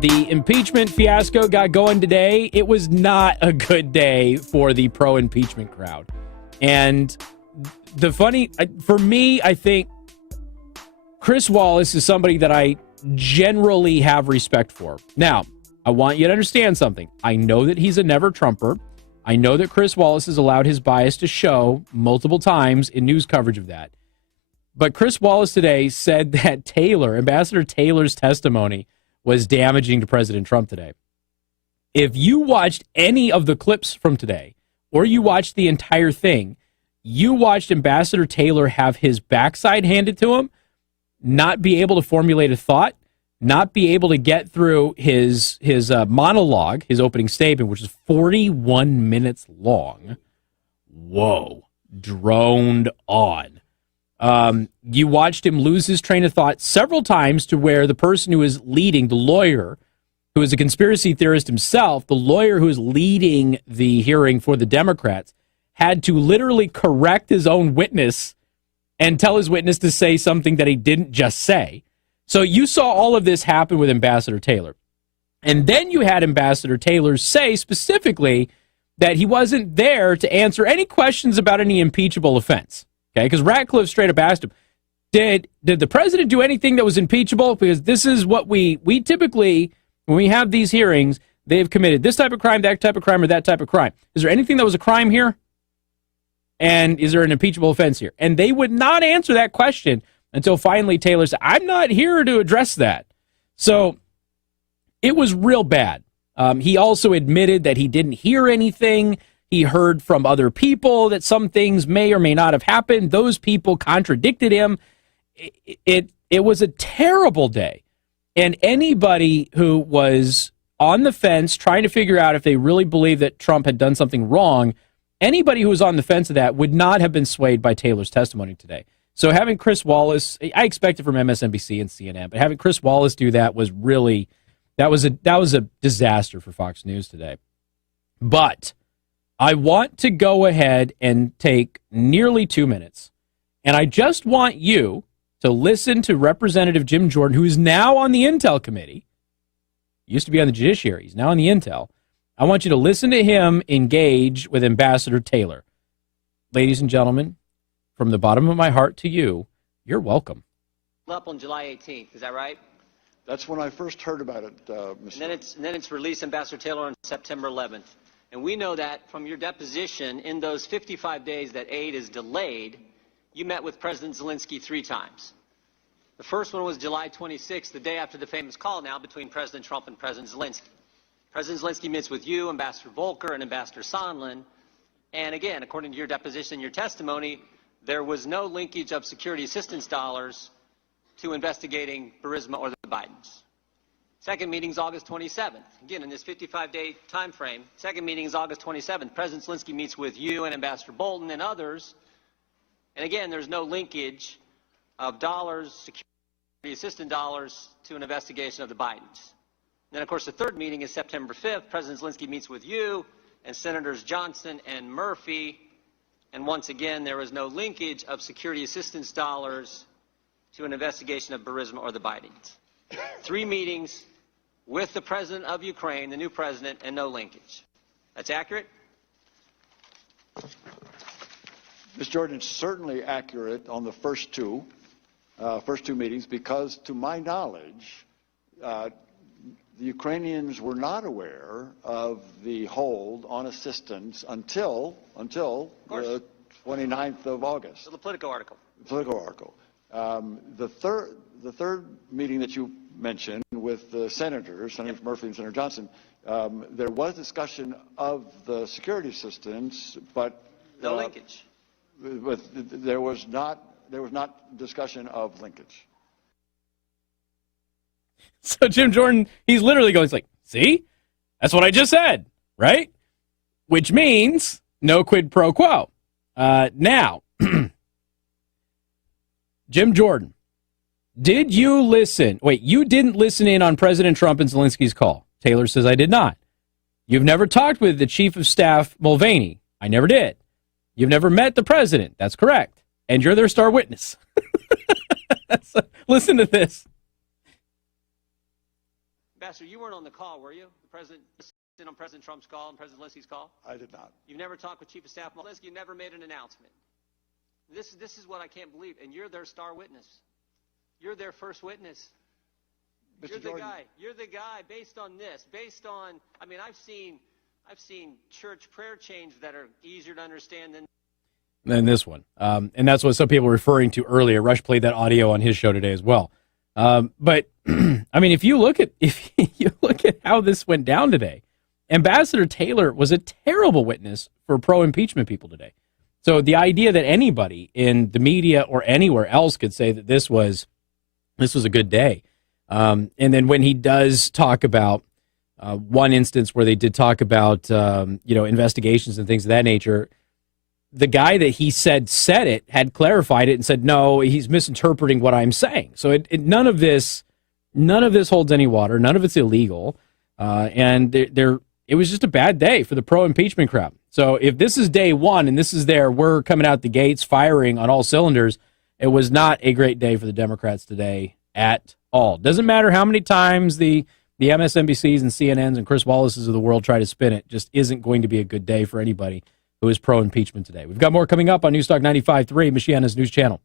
The impeachment fiasco got going today. It was not a good day for the pro-impeachment crowd. And for me, I think Chris Wallace is somebody that I generally have respect for. Now, I want you to understand something. I know that he's a never-Trumper. I know that Chris Wallace has allowed his bias to show multiple times in news coverage of that. But Chris Wallace today said that Ambassador Taylor's testimony was damaging to President Trump today. If you watched any of the clips from today, or you watched the entire thing, you watched Ambassador Taylor have his backside handed to him, not be able to formulate a thought, not be able to get through his monologue, his opening statement, which is 41 minutes long. Whoa, droned on. You watched him lose his train of thought several times to where the person who is leading, the lawyer, who is a conspiracy theorist himself, the lawyer who is leading the hearing for the Democrats, had to literally correct his own witness and tell his witness to say something that he didn't just say. So you saw all of this happen with Ambassador Taylor. And then you had Ambassador Taylor say specifically that he wasn't there to answer any questions about any impeachable offense. Okay, because Ratcliffe straight up asked him, did the president do anything that was impeachable? Because this is what we typically, when we have these hearings, they've committed this type of crime, that type of crime, or that type of crime. Is there anything that was a crime here? And is there an impeachable offense here? And they would not answer that question until finally Taylor said, I'm not here to address that. So it was real bad. He also admitted that he didn't hear anything. He heard from other people that some things may or may not have happened. Those people contradicted him. It was a terrible day. And anybody who was on the fence trying to figure out if they really believe that Trump had done something wrong, anybody who was on the fence of that would not have been swayed by Taylor's testimony today. So having Chris Wallace, I expected from MSNBC and CNN, but having Chris Wallace do that was really, that was a disaster for Fox News today. But I want to go ahead and take nearly 2 minutes, and I just want you to listen to Representative Jim Jordan, who is now on the Intel Committee. Used to be on the Judiciary. He's now on the Intel. I want you to listen to him engage with Ambassador Taylor. Ladies and gentlemen, from the bottom of my heart to you, you're welcome. Up on July 18th, is that right? That's when I first heard about it, Mr. And then it's released, Ambassador Taylor, on September 11th. And we know that from your deposition, in those 55 days that aid is delayed, you met with President Zelensky 3 times. The first one was July 26th, the day after the famous call now between President Trump and President Zelensky. President Zelensky meets with you, Ambassador Volker, and Ambassador Sondland. And again, according to your deposition and your testimony, there was no linkage of security assistance dollars to investigating Burisma or the Bidens. Second meeting is August 27th. Again, in this 55-day time frame, second meeting is August 27th. President Zelensky meets with you and Ambassador Bolton and others. And again, there's no linkage of dollars, security assistance dollars, to an investigation of the Bidens. Then, of course, the third meeting is September 5th. President Zelensky meets with you and Senators Johnson and Murphy. And once again, there is no linkage of security assistance dollars to an investigation of Burisma or the Bidens. 3 meetings with the president of Ukraine, the new president, and no linkage. That's accurate? Ms. Jordan, it's certainly accurate on the first two meetings because, to my knowledge, the Ukrainians were not aware of the hold on assistance until the 29th of August. So the Politico article. The third meeting that you mentioned with the Senators Murphy and Senator Johnson, there was discussion of the security assistance, but no linkage. But there was not discussion of linkage. So Jim Jordan, he's literally going, like, see? That's what I just said, right? Which means no quid pro quo. Now, Jim Jordan, did you listen? Wait, you didn't listen in on President Trump and Zelensky's call. Taylor says, I did not. You've never talked with the Chief of Staff, Mulvaney. I never did. You've never met the president. That's correct. and you're their star witness. So, listen to this. Ambassador, you weren't on the call, were you? The president on President Trump's call and President Zelensky's call? I did not. You've never talked with Chief of Staff Zelensky. You never made an announcement. This is what I can't believe. And you're their star witness. You're their first witness. Mr. You're the Jordan, guy. You're the guy based on this. Based on, I mean, I've seen church prayer chains that are easier to understand than this one. And that's what some people were referring to earlier. Rush played that audio on his show today as well. But I mean, if you look at how this went down today, Ambassador Taylor was a terrible witness for pro-impeachment people today. So the idea that anybody in the media or anywhere else could say that this was a good day, and then when he does talk about one instance where they did talk about investigations and things of that nature, the guy that he said it had clarified it and said, no, he's misinterpreting what I'm saying. So none of this holds any water. None of it's illegal. And it was just a bad day for the pro-impeachment crowd. So if this is day one and this is we're coming out the gates firing on all cylinders, it was not a great day for the Democrats today at all. Doesn't matter how many times the MSNBCs and CNNs and Chris Wallace's of the world try to spin it, just isn't going to be a good day for anybody who is pro-impeachment today. We've got more coming up on Newstalk 95.3, Michiana's news channel.